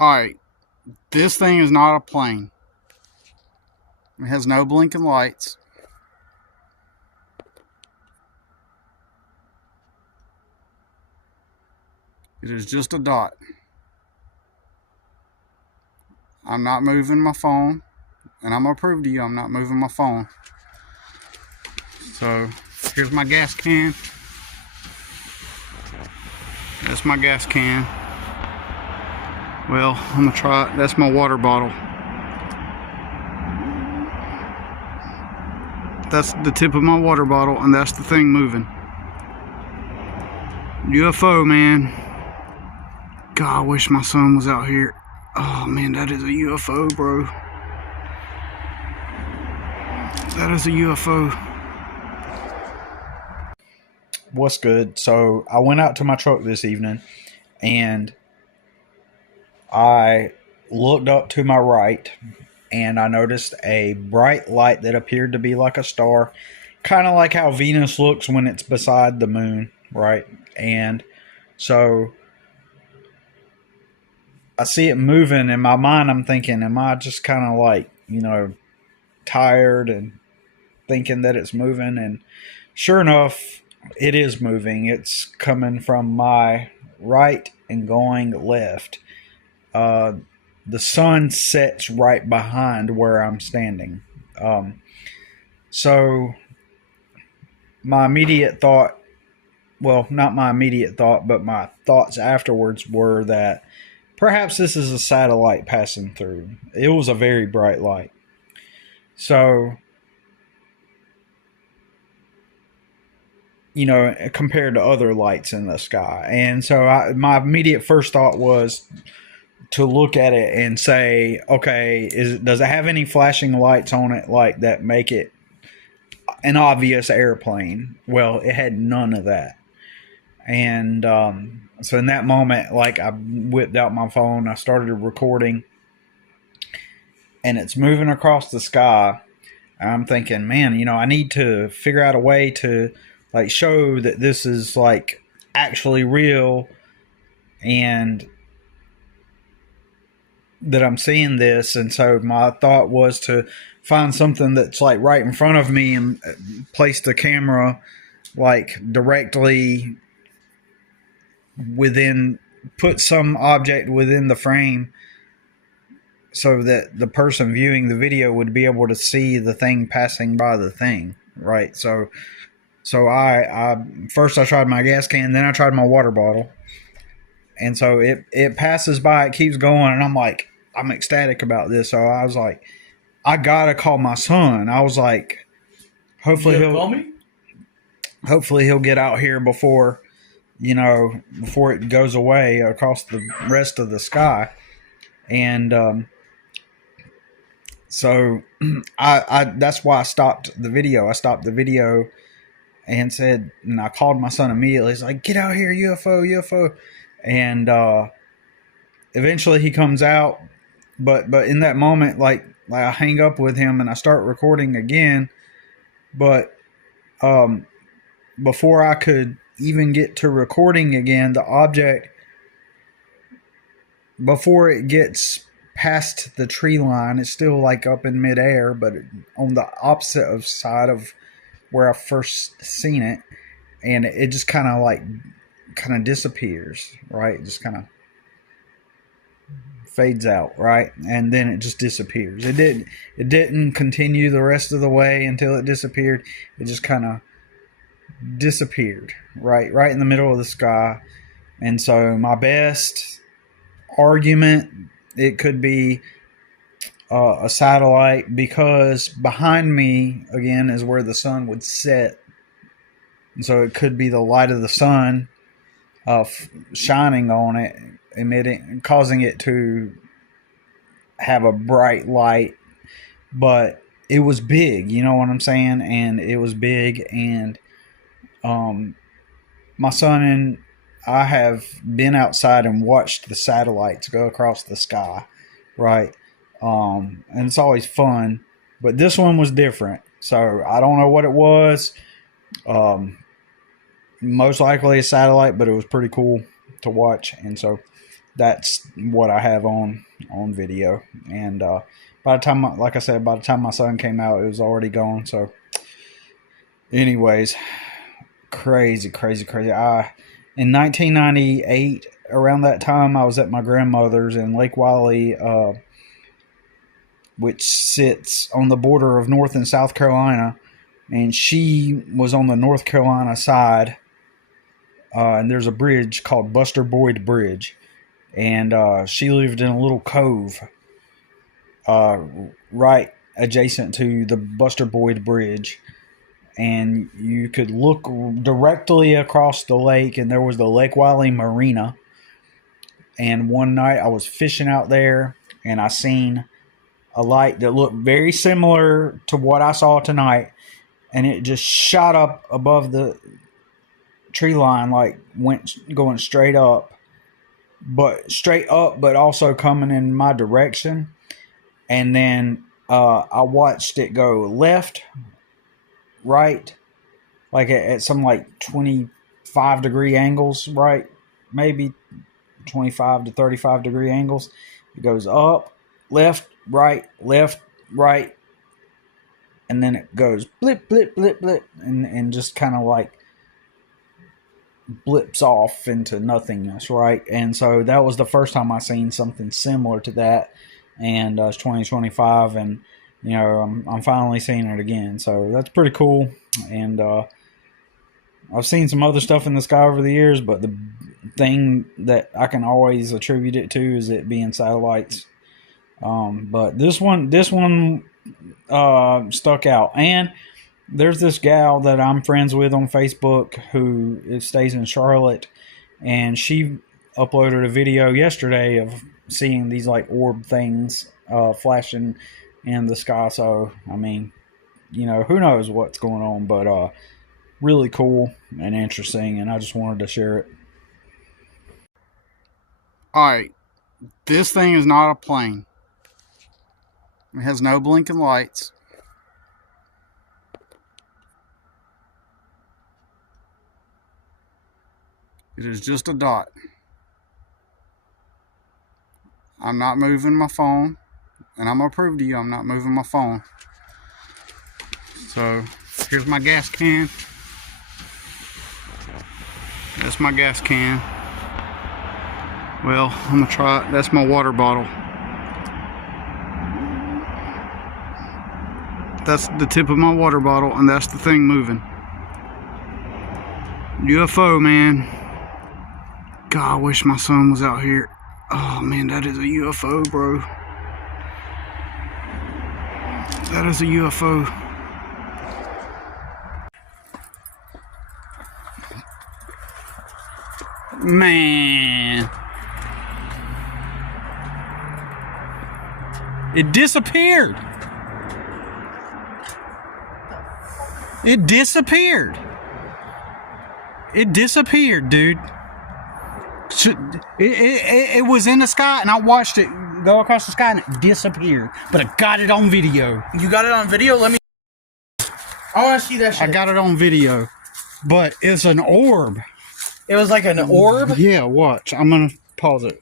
Alright, this thing is not a plane. It has no blinking lights. It is just a dot. I'm not moving my phone, and I'm going to prove to you I'm not moving my phone. So, here's my gas can. That's my gas can. Well, I'm going to try it. That's my water bottle. That's the tip of my water bottle, and that's the thing moving. UFO, man. God, I wish my son was out here. Oh, man, that is a UFO, bro. That is a UFO. What's good? So I went out to my truck this evening and I looked up to my right and I noticed a bright light that appeared to be like a star, kind of like how Venus looks when it's beside the moon, right? And so I see it moving. In my mind, I'm thinking, am I just kind of like, tired and thinking that it's moving? And sure enough, it is moving. It's coming from my right and going left. The sun sets right behind where I'm standing. So my immediate thought, well, not my immediate thought, but my thoughts afterwards were that perhaps this is a satellite passing through. It was a very bright light. So, compared to other lights in the sky. And so my immediate first thought was to look at it and say, okay, does it have any flashing lights on it like that make it an obvious airplane? Well, it had none of that. And so in that moment, like, I whipped out my phone, I started recording, and it's moving across the sky. I'm thinking, man, I need to figure out a way to like show that this is like actually real and that I'm seeing this. And so my thought was to find something that's like right in front of me and place the camera like directly put some object within the frame so that the person viewing the video would be able to see the thing passing by the thing, right? So I first I tried my gas can, then I tried my water bottle. And so it passes by, it keeps going, and I'm ecstatic about this. So I was like, I gotta call my son. I was like, hopefully he'll get out here before it goes away across the rest of the sky. And so I that's why I stopped the video. I stopped the video and I called my son immediately. He's like, get out here, UFO, UFO. And eventually he comes out. But in that moment, like I hang up with him and I start recording again. But before I could even get to recording again, the object, before it gets past the tree line, it's still like up in midair, but on the opposite side of where I first seen it, and it just kind of disappears, right? It just kind of fades out, right? And then it just disappears. It didn't continue the rest of the way until it disappeared. It just kind of disappeared, right in the middle of the sky. And so my best argument, it could be a satellite, because behind me again is where the sun would set, and so it could be the light of the sun shining on it, causing it to have a bright light. But it was big, you know what I'm saying? And it was big, and my son and I have been outside and watched the satellites go across the sky, right? And it's always fun, but this one was different. So I don't know what it was. Most likely a satellite, but it was pretty cool to watch. And so that's what I have on video. And by the time, like I said, by the time my son came out, it was already gone. So, anyways, crazy. In 1998, around that time, I was at my grandmother's in Lake Wylie, which sits on the border of North and South Carolina, and she was on the North Carolina side. And there's a bridge called Buster Boyd Bridge, and she lived in a little cove right adjacent to the Buster Boyd Bridge, and you could look directly across the lake, and there was the Lake Wylie Marina. And one night I was fishing out there, and I seen a light that looked very similar to what I saw tonight, and it just shot up above the tree line, like going straight up, but also coming in my direction. And then I watched it go left, right, like at some like 25-degree angles, right, maybe 25 to 35-degree angles. It goes up, left, right, and then it goes blip, and just kind of like blips off into nothingness, right? And so that was the first time I seen something similar to that, and it's 2025, and I'm finally seeing it again. So that's pretty cool. And I've seen some other stuff in the sky over the years, but the thing that I can always attribute it to is it being satellites. But this one stuck out. And there's this gal that I'm friends with on Facebook who stays in Charlotte, and she uploaded a video yesterday of seeing these like orb things flashing in the sky. So I mean, who knows what's going on, but really cool and interesting, and I just wanted to share it. Alright, this thing is not a plane. It has no blinking lights. It is just a dot. I'm not moving my phone, and I'm going to prove to you I'm not moving my phone. So, here's my gas can. That's my gas can. Well, I'm going to try it. That's my water bottle. That's the tip of my water bottle, and that's the thing moving. UFO, man. God, I wish my son was out here. Oh, man, that is a UFO, bro. That is a UFO. Man. It disappeared. It disappeared. It disappeared, dude. It was in the sky, and I watched it go across the sky, and it disappeared. But I got it on video. You got it on video? Let me... I want to see that shit. I got it on video. But it's an orb. It was like an orb? Yeah, watch. I'm going to pause it.